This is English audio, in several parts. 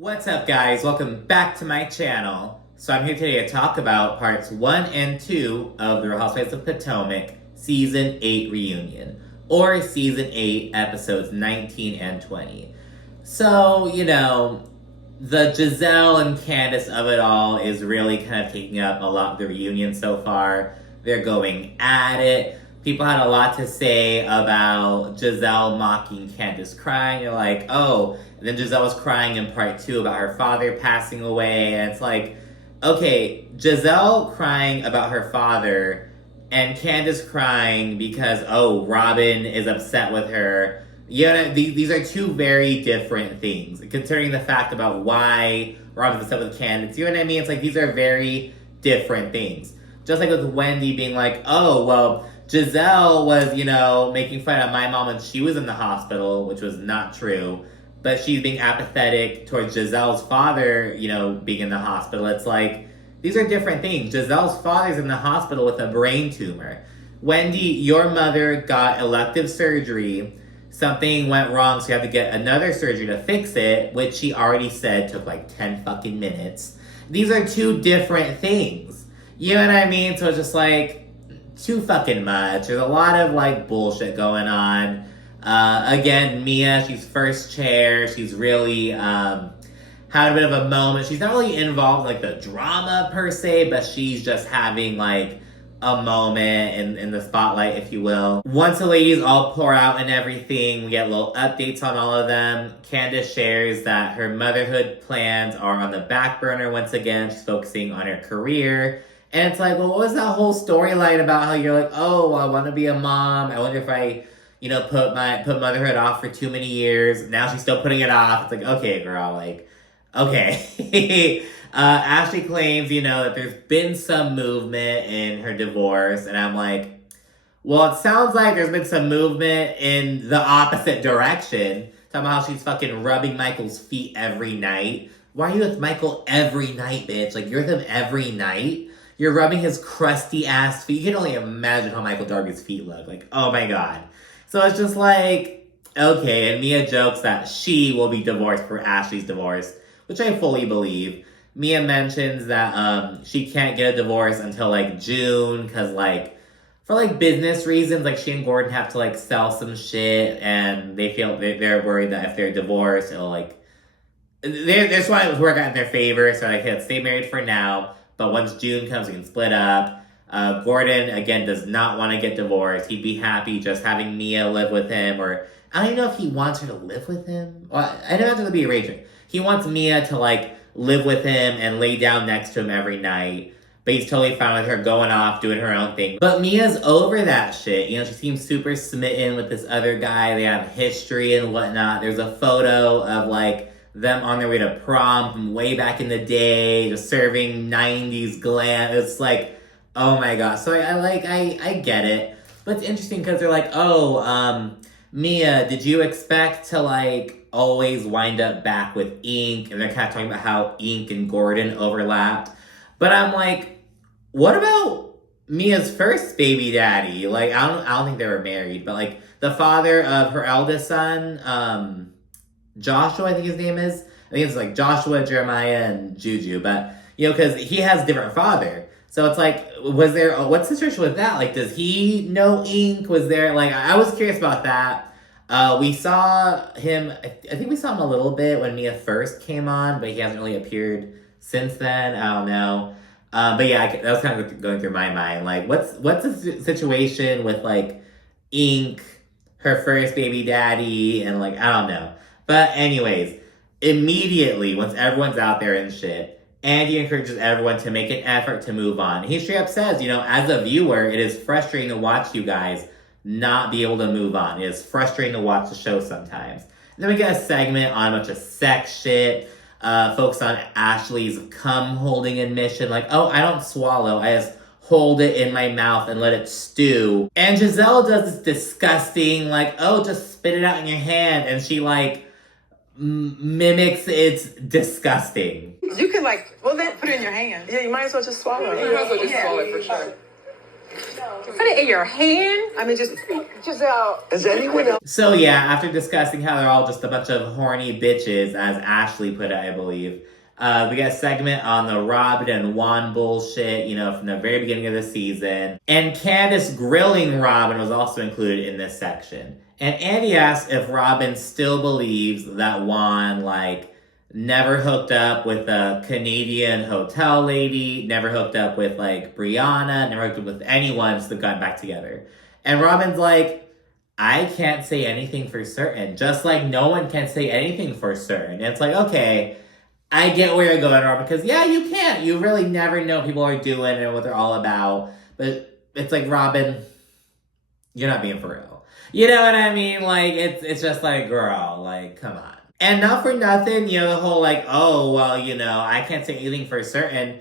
What's up, guys? Welcome back to my channel. So I'm here today to talk about parts 1 and 2 of the Real Housewives of Potomac Season 8 reunion, or Season 8 episodes 19 and 20. So, the Gizelle and Candiace of it all is really kind of taking up a lot of the reunion so far. They're going at it. People had a lot to say about Gizelle mocking Candiace crying. They're like, oh, and then Gizelle was crying in part 2 about her father passing away. And it's like, okay, Gizelle crying about her father and Candiace crying because, oh, Robin is upset with her. These are two very different things, considering the fact about why Robin's upset with Candiace. You know what I mean? It's like, these are very different things. Just like with Wendy being like, oh, well, Gizelle was, making fun of my mom when she was in the hospital, which was not true. But she's being apathetic towards Gizelle's father, being in the hospital. It's like, these are different things. Gizelle's father's in the hospital with a brain tumor. Wendy, your mother got elective surgery. Something went wrong, so you have to get another surgery to fix it, which she already said took like 10 fucking minutes. These are two different things. You know what I mean? So it's just like, too fucking much. There's a lot of like bullshit going on. Again, Mia, she's first chair. She's really had a bit of a moment. She's not really involved in like the drama per se, but she's just having like a moment in the spotlight, if you will. Once the ladies all pour out and everything, we get little updates on all of them. Candiace shares that her motherhood plans are on the back burner once again. She's focusing on her career. And it's like, well, what was that whole storyline about how you're like, oh, I want to be a mom. I wonder if I, put motherhood off for too many years. Now she's still putting it off. It's like, okay, girl, like, okay. Ashley claims, that there's been some movement in her divorce. And I'm like, well, it sounds like there's been some movement in the opposite direction. Talking about how she's fucking rubbing Michael's feet every night. Why are you with Michael every night, bitch? Like, you're with him every night? You're rubbing his crusty ass feet. You can only imagine how Michael Darby's feet look. Like, oh my God. So it's just like, okay. And Mia jokes that she will be divorced for Ashley's divorce, which I fully believe. Mia mentions that she can't get a divorce until like June because for business reasons, she and Gordon have to sell some shit, and they feel they're worried that if they're divorced, it'll they just want it to work out in their favor. So let's stay married for now. But once June comes, we can split up. Gordon, again, does not want to get divorced. He'd be happy just having Mia live with him. Or, I don't even know if he wants her to live with him. Well, I don't have to be arrangement. He wants Mia to, live with him and lay down next to him every night. But he's totally fine with her going off, doing her own thing. But Mia's over that shit. She seems super smitten with this other guy. They have history and whatnot. There's a photo of, them on their way to prom from way back in the day, just serving 90s glam. It's like, oh my God. So I get it. But it's interesting because they're like, oh, Mia, did you expect to always wind up back with Ink? And they're kind of talking about how Ink and Gordon overlapped. But I'm like, what about Mia's first baby daddy? I don't think they were married, but the father of her eldest son, Joshua, I think his name is. I think it's Joshua, Jeremiah, and Juju. But, because he has a different father. So it's what's the situation with that? Does he know Ink? Was there, I was curious about that. We saw him, I think we saw him a little bit when Mia first came on, but he hasn't really appeared since then. I don't know. But yeah, that was kind of going through my mind. What's the situation with, Ink, her first baby daddy, and, I don't know. But anyways, immediately, once everyone's out there and shit, Andy encourages everyone to make an effort to move on. He straight up says, as a viewer, it is frustrating to watch you guys not be able to move on. It is frustrating to watch the show sometimes. And then we get a segment on a bunch of sex shit, focus on Ashley's cum holding admission. Oh, I don't swallow. I just hold it in my mouth and let it stew. And Gizelle does this disgusting, oh, just spit it out in your hand. And she, mimics it's disgusting. You could then put it in your hand. Yeah, you might as well just swallow it. You might as well just swallow it for sure. Put it in your hand. I mean, just Gizelle. Is anyone else? So yeah, after discussing how they're all just a bunch of horny bitches, as Ashley put it, I believe, we got a segment on the Robin and Juan bullshit, from the very beginning of the season. And Candiace grilling Robin was also included in this section. And Andy asked if Robin still believes that Juan, never hooked up with a Canadian hotel lady, never hooked up with, Brianna, never hooked up with anyone, just they've gotten back together. And Robin's like, I can't say anything for certain. Just like no one can say anything for certain. And it's like, okay, I get where you're going, Robin, because yeah, you can't. You really never know what people are doing and what they're all about. But it's like, Robin, you're not being for real. You know what I mean? It's just like, girl, come on. And not for nothing, the whole I can't say anything for certain.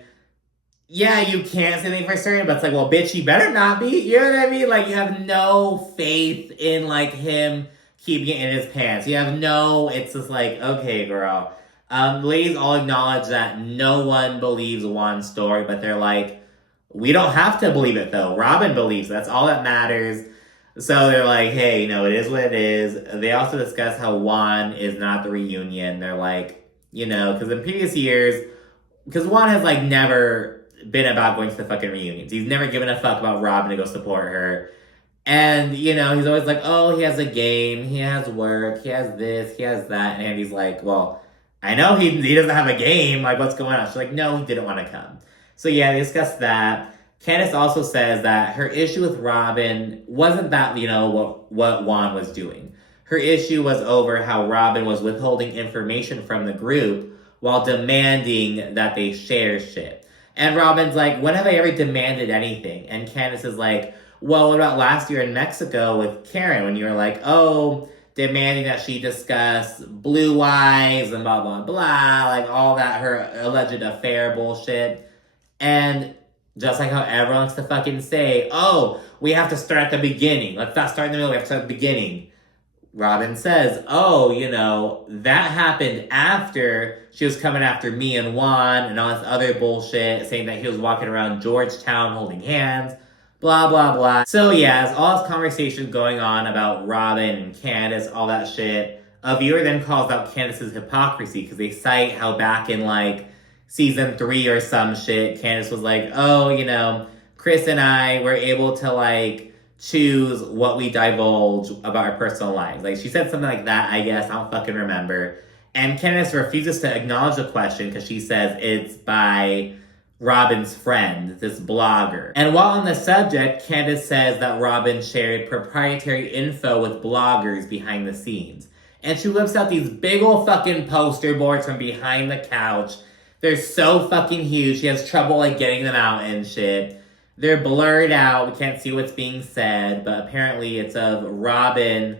Yeah, you can't say anything for certain, but it's like, well, bitch, you better not be. You know what I mean? You have no faith in, him keeping it in his pants. It's just like, okay, girl. Ladies all acknowledge that no one believes Juan's story, but they're like, we don't have to believe it, though. Robin believes. That's all that matters. So they're like, hey, it is what it is. They also discuss how Juan is not the reunion. They're like, because in previous years, because Juan has, never been about going to the fucking reunions. He's never given a fuck about Robin to go support her. And, he's always like, oh, he has a game, he has work, he has this, he has that. And he's like, well, I know he doesn't have a game. What's going on? She's like, no, he didn't want to come. So yeah, they discuss that. Candiace also says that her issue with Robin wasn't that, what Juan was doing. Her issue was over how Robin was withholding information from the group while demanding that they share shit. And Robin's like, when have I ever demanded anything? And Candiace is like, well, what about last year in Mexico with Karen when you were like, oh, demanding that she discuss blue eyes and blah, blah, blah, all that, her alleged affair bullshit. And just like how everyone wants to fucking say, oh, we have to start at the beginning. Let's not start in the middle, we have to start at the beginning. Robin says, oh, that happened after she was coming after me and Juan and all this other bullshit, saying that he was walking around Georgetown holding hands, blah, blah, blah. So yeah, as all this conversation going on about Robin and Candiace, all that shit, a viewer then calls out Candiace's hypocrisy because they cite how back in season 3 or some shit, Candiace was like, oh, Chris and I were able to choose what we divulge about our personal lives. She said something like that, I guess. I don't fucking remember. And Candiace refuses to acknowledge the question because she says it's by Robin's friend, this blogger. And while on the subject, Candiace says that Robin shared proprietary info with bloggers behind the scenes. And she whips out these big ol' fucking poster boards from behind the couch. They're so fucking huge. She has trouble getting them out and shit. They're blurred out. We can't see what's being said, but apparently it's of Robin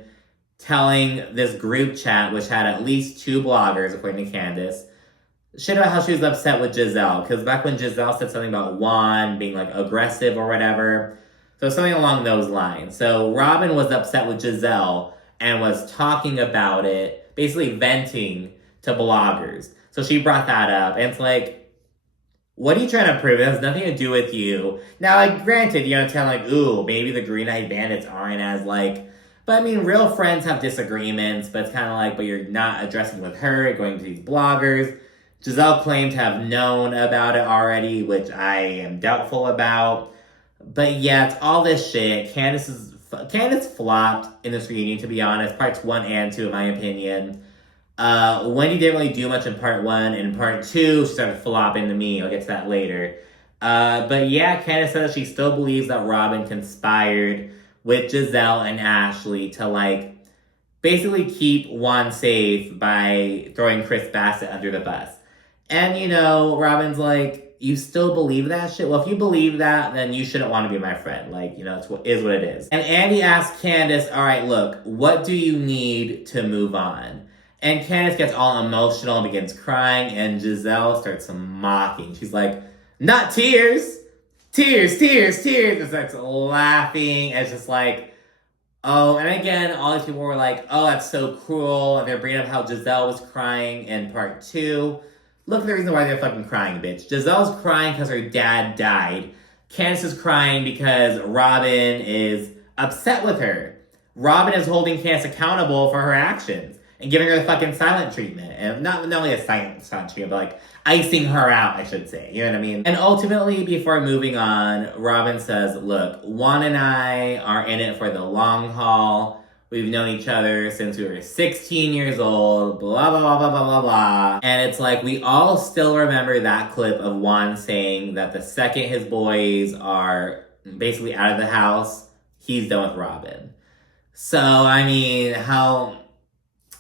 telling this group chat, which had at least 2 bloggers, according to Candiace, shit about how she was upset with Gizelle. Because back when Gizelle said something about Juan being aggressive or whatever, so something along those lines. So Robin was upset with Gizelle and was talking about it, basically venting to bloggers. So she brought that up, and it's like, what are you trying to prove? It has nothing to do with you. Now, granted, telling ooh, maybe the Green-Eyed Bandits aren't as but I mean, real friends have disagreements, but it's kind of but you're not addressing with her, going to these bloggers. Gizelle claimed to have known about it already, which I am doubtful about. But yeah, it's all this shit. Candiace flopped in this reunion, to be honest. Parts 1 and 2, in my opinion. Wendy didn't really do much in part 1. And in part 2, she started flopping to me. I'll get to that later. But yeah, Candiace says she still believes that Robin conspired with Gizelle and Ashley to, basically keep Juan safe by throwing Chris Bassett under the bus. And, Robin's like, you still believe that shit? Well, if you believe that, then you shouldn't want to be my friend. It's what it is. And Andy asks Candiace, all right, look, what do you need to move on? And Candiace gets all emotional and begins crying, and Gizelle starts mocking. She's like, not tears! Tears, tears, tears! And starts laughing, and it's just oh, and again, all these people were like, oh, that's so cruel, and they're bringing up how Gizelle was crying in part 2. Look at the reason why they're fucking crying, bitch. Giselle's crying because her dad died. Candiace is crying because Robin is upset with her. Robin is holding Candiace accountable for her actions and giving her the fucking silent treatment. And not only a silent treatment, but like icing her out, I should say. You know what I mean? And ultimately, before moving on, Robin says, look, Juan and I are in it for the long haul. We've known each other since we were 16 years old, blah, blah, blah, blah, blah, blah, blah. And it's like, we all still remember that clip of Juan saying that the second his boys are basically out of the house, he's done with Robin. So, I mean,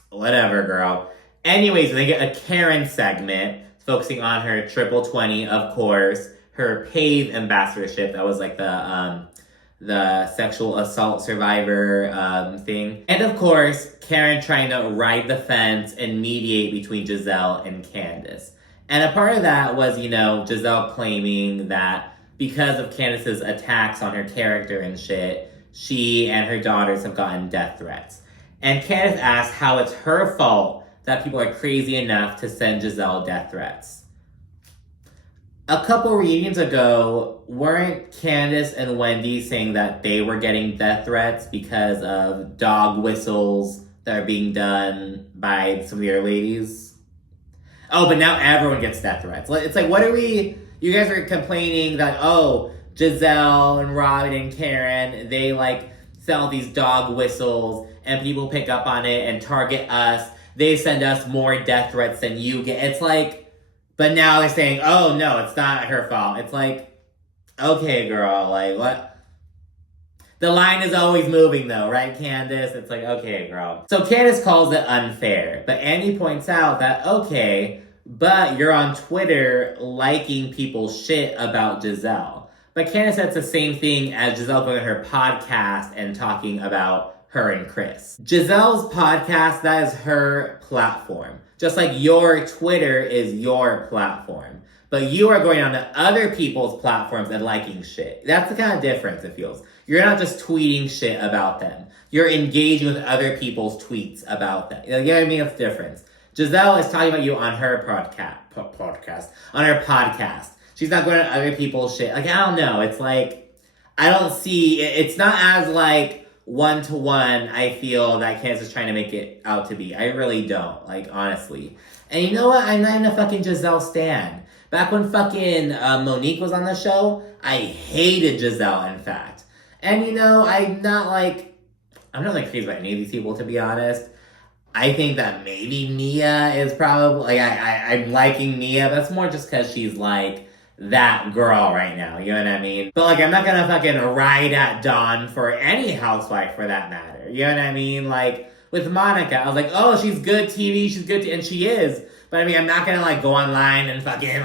whatever, girl. Anyways, they get a Karen segment focusing on her triple 20, of course, her PAVE ambassadorship. That was like the sexual assault survivor thing. And of course, Karen trying to ride the fence and mediate between Gizelle and Candiace. And a part of that was, Gizelle claiming that because of Candiace's attacks on her character and shit, she and her daughters have gotten death threats. And Candiace asked how it's her fault that people are crazy enough to send Gizelle death threats. A couple reunions ago, weren't Candiace and Wendy saying that they were getting death threats because of dog whistles that are being done by some of the other ladies? Oh, but now everyone gets death threats. It's like, you guys are complaining that, Gizelle and Robin and Karen, they sell these dog whistles and people pick up on it and target us. They send us more death threats than you get. It's like, but now they're saying, oh, no, it's not her fault. It's like, okay, girl, what? The line is always moving, though, right, Candiace? It's like, okay, girl. So Candiace calls it unfair, but Andy points out that, okay, but you're on Twitter liking people's shit about Gizelle. But Candiace says the same thing as Gizelle going on her podcast and talking about her and Chris. Giselle's podcast, that is her platform. Just like your Twitter is your platform. But you are going on to other people's platforms and liking shit. That's the kind of difference it feels. You're not just tweeting shit about them. You're engaging with other people's tweets about them. You know what I mean? It's the difference. Giselle is talking about you on her on her podcast. She's not going on other people's shit. I don't know. It's like, I don't see, it's not as one-to-one, I feel, that Candiace is trying to make it out to be. I really don't, honestly. And you know what? I'm not even a fucking Gizelle stan. Back when fucking Monique was on the show, I hated Gizelle, in fact. And I'm not crazy about any of these people, to be honest. I think that maybe Mia is probably, I'm liking Mia, but that's more just because she's that girl right now, you know what I mean? But I'm not gonna fucking ride at Dawn for any housewife for that matter, you know what I mean? With Monica, I was like, oh, she's good TV, she's good, and she is. But I'm not gonna go online and fucking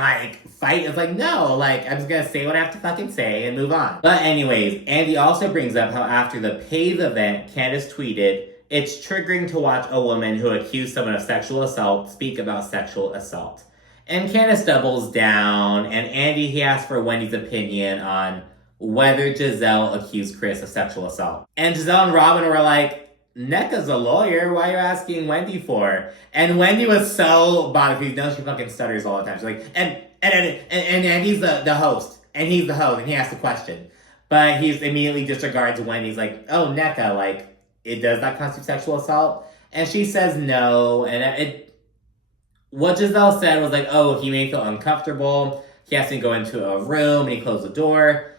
fight. It's no, I'm just gonna say what I have to fucking say and move on. But anyways, Andy also brings up how after the PAVE event, Candiace tweeted, it's triggering to watch a woman who accused someone of sexual assault speak about sexual assault. And Candiace doubles down, and Andy, he asks for Wendy's opinion on whether Gizelle accused Chris of sexual assault. And Gizelle and Robin were like, Nneka's a lawyer, why are you asking Wendy for? And Wendy was so bothered, because she fucking stutters all the time. She's like, and Andy's the host, and he's the host, and he asks the question. But he immediately disregards Wendy. He's like, oh, Nneka, it does not constitute sexual assault? And she says no, and what Gizelle said was oh, he may feel uncomfortable. He has to go into a room and he closed the door.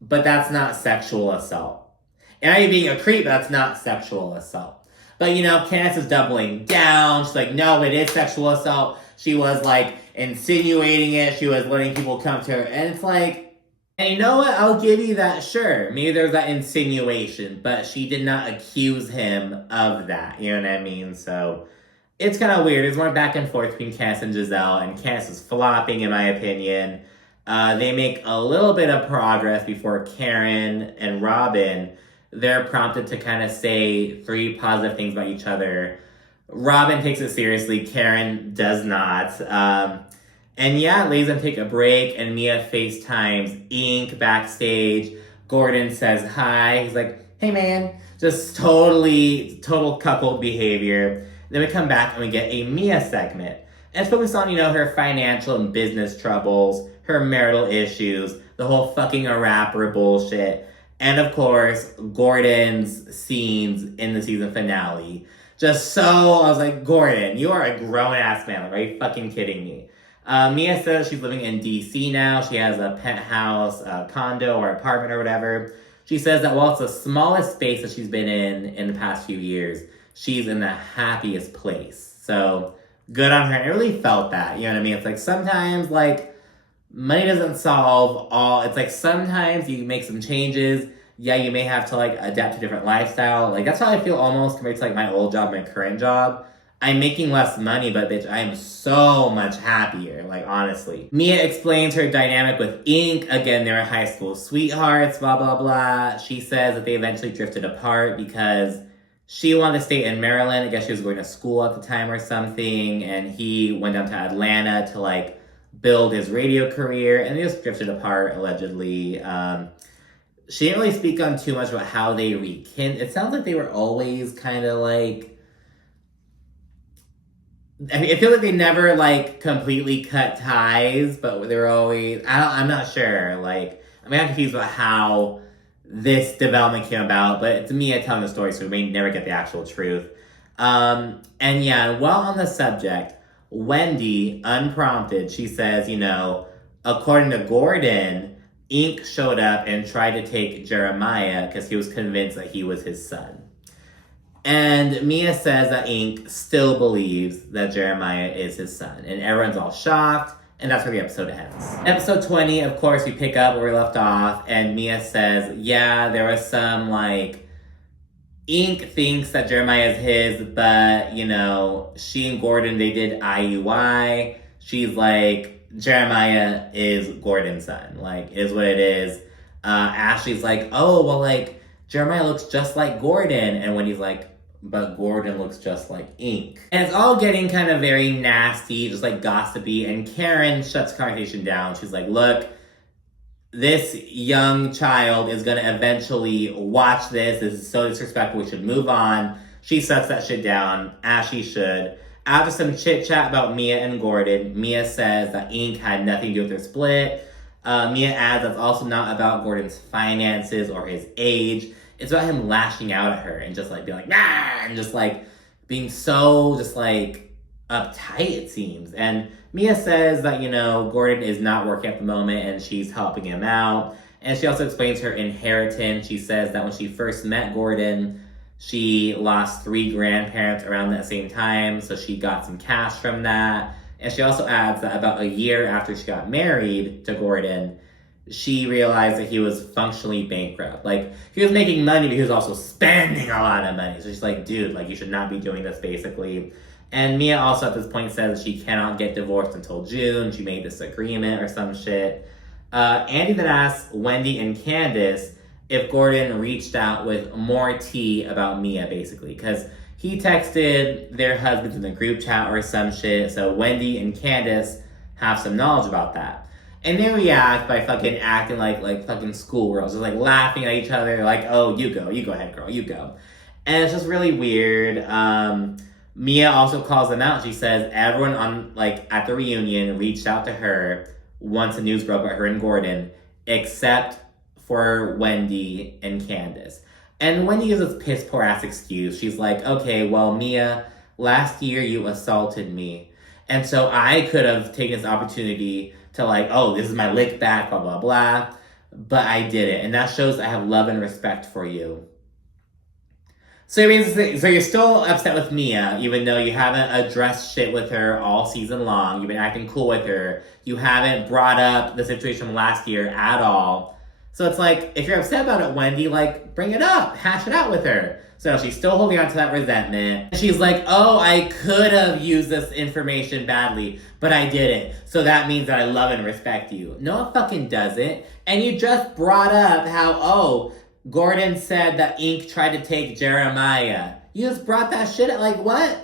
But that's not sexual assault. And I being a creep, that's not sexual assault. But Candiace is doubling down. She's like, no, it is sexual assault. She was insinuating it. She was letting people come to her. And it's and you know what? I'll give you that, sure. Maybe there's that insinuation. But she did not accuse him of that. You know what I mean? So it's kind of weird. There's more back and forth between Candiace and Gizelle, and Candiace is flopping, in my opinion. They make a little bit of progress before Karen and Robin, they're prompted to kind of say 3 positive things about each other. Robin takes it seriously. Karen does not. Leaves them take a break, and Mia FaceTimes Ink backstage. Gordon says hi. He's like, hey, man. Just total cuckold behavior. Then we come back and we get a Mia segment. And it's focused on, her financial and business troubles, her marital issues, the whole fucking a rapper bullshit, and of course, Gordon's scenes in the season finale. Just so, I was like, Gordon, you are a grown-ass man. Like, are you fucking kidding me? Mia says she's living in D.C. now. She has a penthouse, condo, or apartment, or whatever. She says that while it's the smallest space that she's been in the past few years, she's in the happiest place. So, good on her. I really felt that, you know what I mean? It's like, sometimes, like, money doesn't solve all. It's like, sometimes you make some changes. Yeah, you may have to, like, adapt to a different lifestyle. Like, that's how I feel almost compared to, like, my old job, my current job. I'm making less money, but bitch, I am so much happier, like, honestly. Mia explains her dynamic with Ink. Again, they're high school sweethearts, blah, blah, blah. She says that they eventually drifted apart because she wanted to stay in Maryland. I guess she was going to school at the time or something, and he went down to Atlanta to, like, build his radio career, and they just drifted apart, allegedly. She didn't really speak on too much about how they rekindled. It sounds like they were always kind of, like, I mean, I feel like they never, like, completely cut ties, but they were always, I'm not sure, like, I'm confused about how this development came about, but it's Mia telling the story, so we may never get the actual truth. And yeah, while on the subject, Wendy, unprompted, she says, according to Gordon, Ink showed up and tried to take Jeremiah because he was convinced that he was his son. And Mia says that Ink still believes that Jeremiah is his son. And everyone's all shocked, and that's where the episode ends. Episode 20, of course, we pick up where we left off, and Mia says, yeah, there was some, like, Ink thinks that Jeremiah is his, but, she and Gordon, they did IUI. She's like, Jeremiah is Gordon's son. Like, is what it is. Ashley's like, oh, well, like, Jeremiah looks just like Gordon. And Wendy's like, but Gordon looks just like Ink. And it's all getting kind of very nasty, just like gossipy. And Karen shuts the conversation down. She's like, look, this young child is going to eventually watch this. This is so disrespectful. We should move on. She shuts that shit down, as she should. After some chit-chat about Mia and Gordon, Mia says that Ink had nothing to do with their split. Mia adds that's also not about Gordon's finances or his age. It's about him lashing out at her and just, like, being like, nah, and just, like, being so, just, like, uptight, it seems. And Mia says that, Gordon is not working at the moment and she's helping him out. And she also explains her inheritance. She says that when she first met Gordon, she lost 3 grandparents around that same time, so she got some cash from that. And she also adds that about a year after she got married to Gordon, she realized that he was functionally bankrupt. Like, he was making money, but he was also spending a lot of money. So she's like, dude, like, you should not be doing this, basically. And Mia also at this point says that she cannot get divorced until June. She made this agreement or some shit. Andy then asks Wendy and Candiace if Gordon reached out with more tea about Mia, basically. Because he texted their husbands in the group chat or some shit. So Wendy and Candiace have some knowledge about that. And they react by fucking acting like fucking schoolgirls, just like laughing at each other, like, oh, you go ahead, girl, you go. And it's just really weird. Mia also calls them out. She says everyone at the reunion reached out to her once the news broke about her and Gordon, except for Wendy and Candiace. And Wendy gives this piss poor ass excuse. She's like, okay, well, Mia, last year you assaulted me. And so I could have taken this opportunity to this is my lick back, blah, blah, blah. But I didn't. And that shows I have love and respect for you. So you're still upset with Mia, even though you haven't addressed shit with her all season long. You've been acting cool with her. You haven't brought up the situation from last year at all. So it's like, if you're upset about it, Wendy, bring it up. Hash it out with her. So she's still holding on to that resentment. She's like, oh, I could have used this information badly, but I didn't. So that means that I love and respect you. No, it fucking doesn't. And you just brought up how, Gordon said that Ink tried to take Jeremiah. You just brought that shit up. What?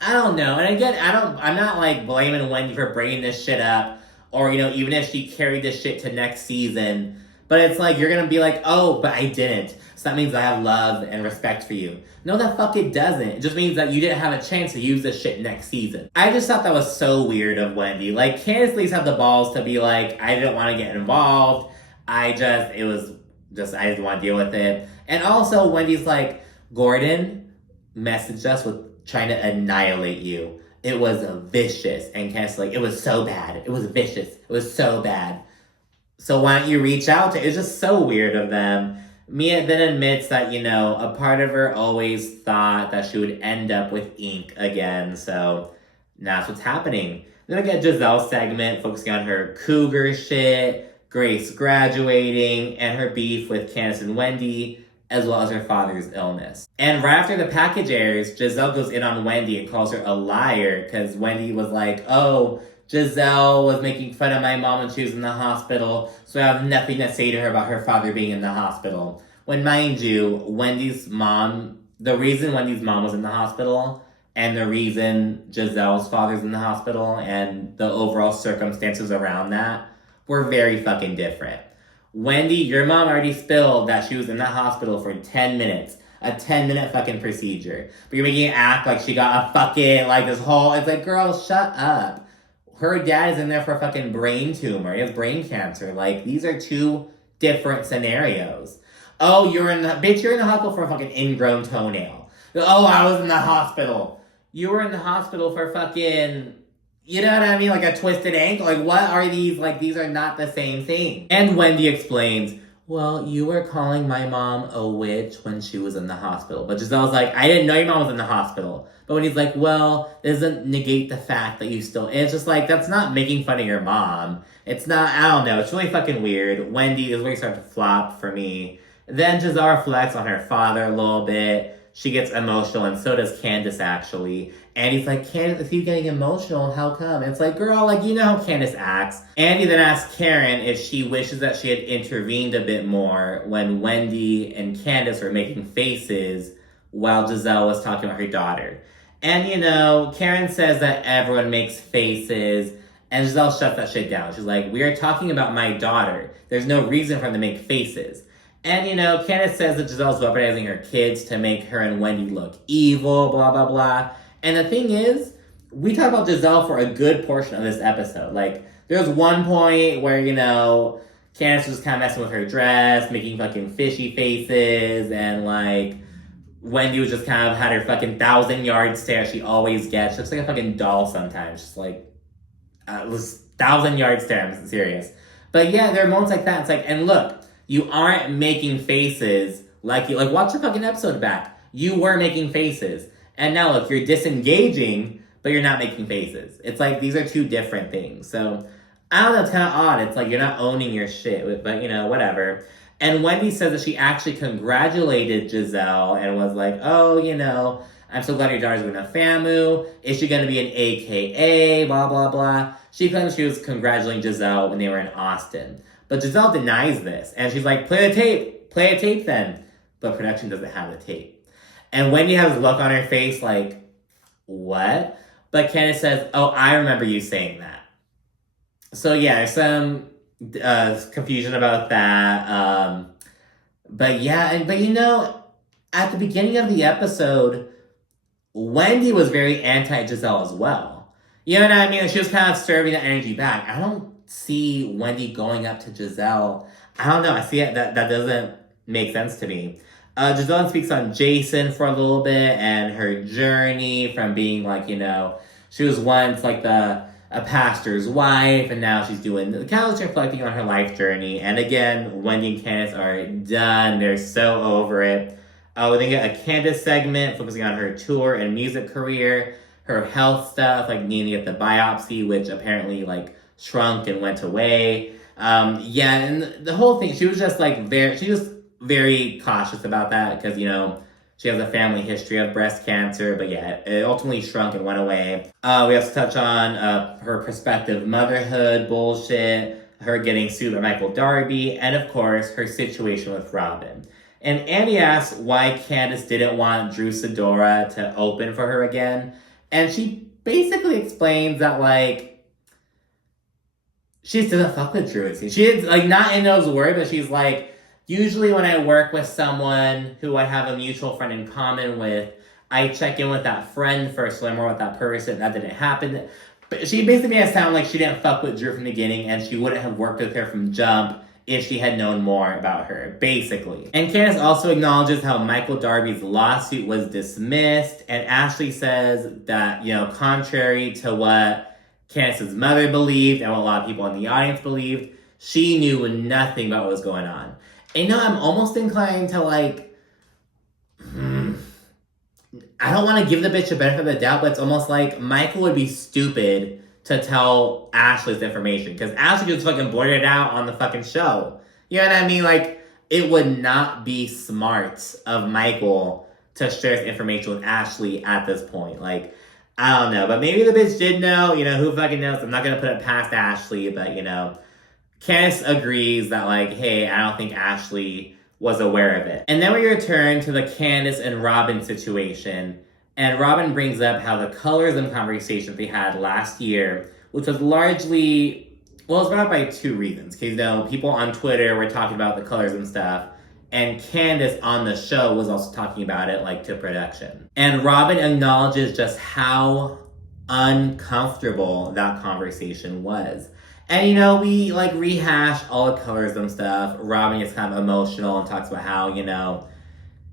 I don't know. And again, I'm not blaming Wendy for bringing this shit up. Or, even if she carried this shit to next season. But it's like, you're gonna be like, oh, but I didn't. So that means I have love and respect for you. No, the fuck it doesn't. It just means that you didn't have a chance to use this shit next season. I just thought that was so weird of Wendy. Like, Candiace at least had the balls to be like, I didn't want to get involved. I didn't want to deal with it. And also, Wendy's like, Gordon messaged us with trying to annihilate you. It was vicious. And Candiace's like, it was so bad. It was vicious. It was so bad. So why don't you reach out to? It's just so weird of them. Mia then admits that, a part of her always thought that she would end up with ink again. So that's what's happening. Then we get Gizelle's segment focusing on her cougar shit, Grace graduating, and her beef with Candiace and Wendy, as well as her father's illness. And right after the package airs, Gizelle goes in on Wendy and calls her a liar because Wendy was like, oh, Gizelle was making fun of my mom when she was in the hospital, so I have nothing to say to her about her father being in the hospital. When, mind you, the reason Wendy's mom was in the hospital and the reason Gizelle's father's in the hospital and the overall circumstances around that were very fucking different. Wendy, your mom already spilled that she was in the hospital for 10 minutes. A 10-minute fucking procedure. But you're making it act like she got a fucking, it's like, girl, shut up. Her dad is in there for a fucking brain tumor. He has brain cancer. Like, these are two different scenarios. Oh, you're in the hospital for a fucking ingrown toenail. Oh, I was in the hospital. You were in the hospital for fucking, you know what I mean? Like a twisted ankle. Like, what are these? Like, these are not the same thing. And Wendy explains, well, you were calling my mom a witch when she was in the hospital. But Gizelle's like, I didn't know your mom was in the hospital. But when he's like, well, it doesn't negate the fact that you still... And it's just like, that's not making fun of your mom. It's not, I don't know. It's really fucking weird. Wendy is where you start to flop for me. Then Giselle reflects on her father a little bit. She gets emotional, and so does Candiace, actually. And he's like, Candiace, if you're getting emotional, how come? And it's like, girl, you know how Candiace acts. Andy then asks Karen if she wishes that she had intervened a bit more when Wendy and Candiace were making faces while Gizelle was talking about her daughter. And, Karen says that everyone makes faces, and Gizelle shuts that shit down. She's like, we are talking about my daughter. There's no reason for them to make faces. And, Candiace says that Gizelle's weaponizing her kids to make her and Wendy look evil, blah, blah, blah. And the thing is, we talk about Gizelle for a good portion of this episode. There's one point where, Candiace was kind of messing with her dress, making fucking fishy faces, and, Wendy was just kind of had her fucking 1,000-yard stare she always gets. She looks like a fucking doll sometimes. Just it was 1,000-yard stare, I'm serious. But yeah, there are moments like that. It's like, and look, you aren't making faces watch the fucking episode back. You were making faces. And now look, you're disengaging, but you're not making faces. It's like, these are two different things. So, I don't know, it's kind of odd. It's like, you're not owning your shit, but whatever. And Wendy says that she actually congratulated Gizelle and was like, oh, I'm so glad your daughter's going to FAMU. Is she going to be an AKA? Blah, blah, blah. She claims she was congratulating Gizelle when they were in Austin. But Gizelle denies this. And she's like, play a tape then. But production doesn't have the tape. And Wendy has a look on her face like, what? But Candiace says, oh, I remember you saying that. So yeah, there's some confusion about that. But yeah, but at the beginning of the episode, Wendy was very anti-Gizelle as well. You know what I mean? She was kind of serving that energy back. I don't see Wendy going up to Gizelle. I don't know. I see it. That doesn't make sense to me. Gizelle speaks on Jason for a little bit and her journey from being she was once a pastor's wife, and now she's doing kind of reflecting on her life journey. And again, Wendy and Candiace are done. They're so over it. We then get a Candiace segment focusing on her tour and music career, her health stuff, needing to get the biopsy, which apparently shrunk and went away. And the whole thing, she was just very cautious about that because, she has a family history of breast cancer, but yeah, it ultimately shrunk and went away. We have to touch on her prospective motherhood bullshit, her getting sued by Michael Darby, and of course, her situation with Robin. And Andy asks why Candiace didn't want Drew Sidora to open for her again. And she basically explains that, she just doesn't fuck with Drew, it seems. She is, like, not in those words, but she's like, usually when I work with someone who I have a mutual friend in common with, I check in with that friend first to learn more about that person. That didn't happen. But she basically made it sound like she didn't fuck with Drew from the beginning, and she wouldn't have worked with her from jump if she had known more about her, basically. And Candiace also acknowledges how Michael Darby's lawsuit was dismissed, and Ashley says that, contrary to what Candiace's mother believed and what a lot of people in the audience believed, she knew nothing about what was going on. And I'm almost inclined to, like, I don't want to give the bitch a benefit of the doubt, but it's almost like Michael would be stupid to tell Ashley this information, because Ashley just fucking blurted it out on the fucking show. You know what I mean? Like, it would not be smart of Michael to share this information with Ashley at this point. Like, I don't know, but maybe the bitch did know, who fucking knows? I'm not gonna put it past Ashley, but, Candiace agrees that, like, hey, I don't think Ashley was aware of it. And then we return to the Candiace and Robin situation. And Robin brings up how the colorism conversation they had last year, which was largely, well, it's brought up by two reasons. Because, people on Twitter were talking about the colorism stuff, and Candiace on the show was also talking about it, like, to production. And Robin acknowledges just how uncomfortable that conversation was. And, we, like, rehash all the colorism stuff. Robin gets kind of emotional and talks about how,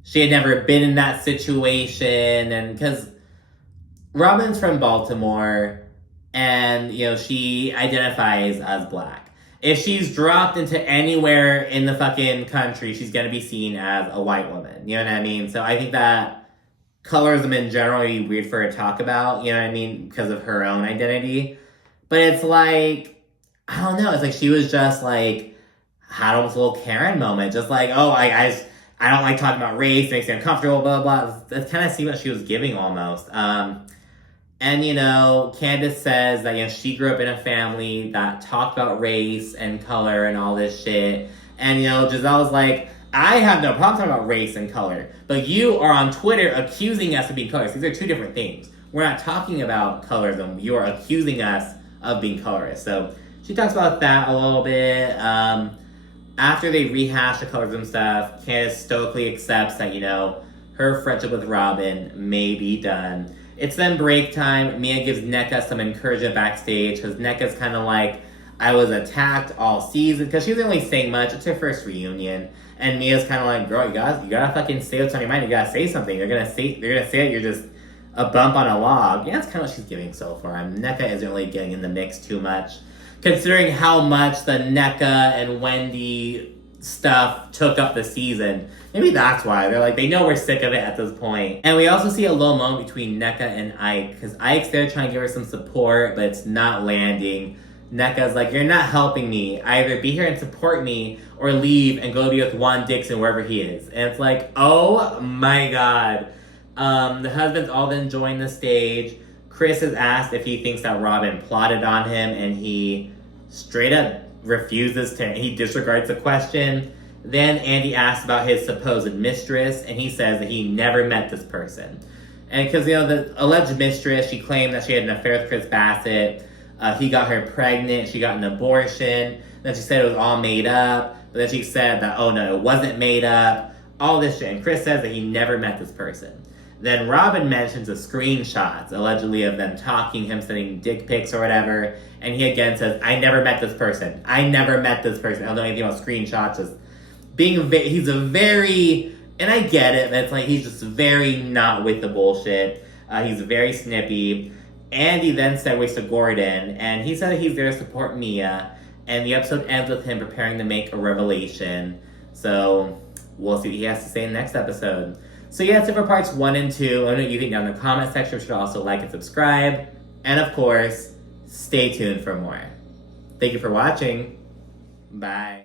she had never been in that situation, and because Robin's from Baltimore, and, she identifies as Black. If she's dropped into anywhere in the fucking country, she's gonna be seen as a white woman. You know what I mean? So I think that colorism in general would be weird for her to talk about, you know what I mean? Because of her own identity. But it's like, I don't know, it's like she was just like, had almost a little Karen moment. Just like, oh, I don't like talking about race, it makes me uncomfortable, blah, blah, blah. That's kind of see what she was giving almost. And, Candiace says that, she grew up in a family that talked about race and color and all this shit. And, Gizelle's like, I have no problem talking about race and color, but you are on Twitter accusing us of being colorist. These are two different things. We're not talking about colorism. You are accusing us of being colorist. So she talks about that a little bit. After they rehash the colorism stuff, Candiace stoically accepts that, her friendship with Robin may be done. It's then break time. Mia gives NECA some encouragement backstage, because NECA's kind of like, I was attacked all season, because she wasn't really saying much. It's her first reunion. And Mia's kind of like, girl, you gotta fucking say what's on your mind. You gotta say something. They're gonna say that you're just a bump on a log. Yeah, that's kind of what she's giving so far. NECA isn't really getting in the mix too much, considering how much the NECA and Wendy stuff took up the season. Maybe that's why. They're like, they know we're sick of it at this point. And we also see a low moment between NECA and Ike, because Ike's there trying to give her some support, but it's not landing. NECA's like, you're not helping me. Either be here and support me, or leave and go be with Juan Dixon wherever he is. And it's like, oh my god. The husbands all then join the stage. Chris is asked if he thinks that Robin plotted on him, and he straight up refuses to, he disregards the question. Then Andy asks about his supposed mistress, and he says that he never met this person. And because, the alleged mistress, she claimed that she had an affair with Chris Bassett. He got her pregnant, she got an abortion. Then she said it was all made up. But then she said that, oh no, it wasn't made up. All this shit. And Chris says that he never met this person. Then Robin mentions the screenshots, allegedly, of them talking, him sending dick pics or whatever. And he again says, I never met this person. I never met this person. I don't know anything about screenshots. Just he's a very, and I get it, but it's like he's just very not with the bullshit. He's very snippy. Andy then segues to Gordon, and he said that he's there to support Mia. And the episode ends with him preparing to make a revelation. So we'll see what he has to say in the next episode. So yeah, that's it for parts 1 and 2. Let me know what you think down in the comment section. You should also like and subscribe. And of course, stay tuned for more. Thank you for watching. Bye.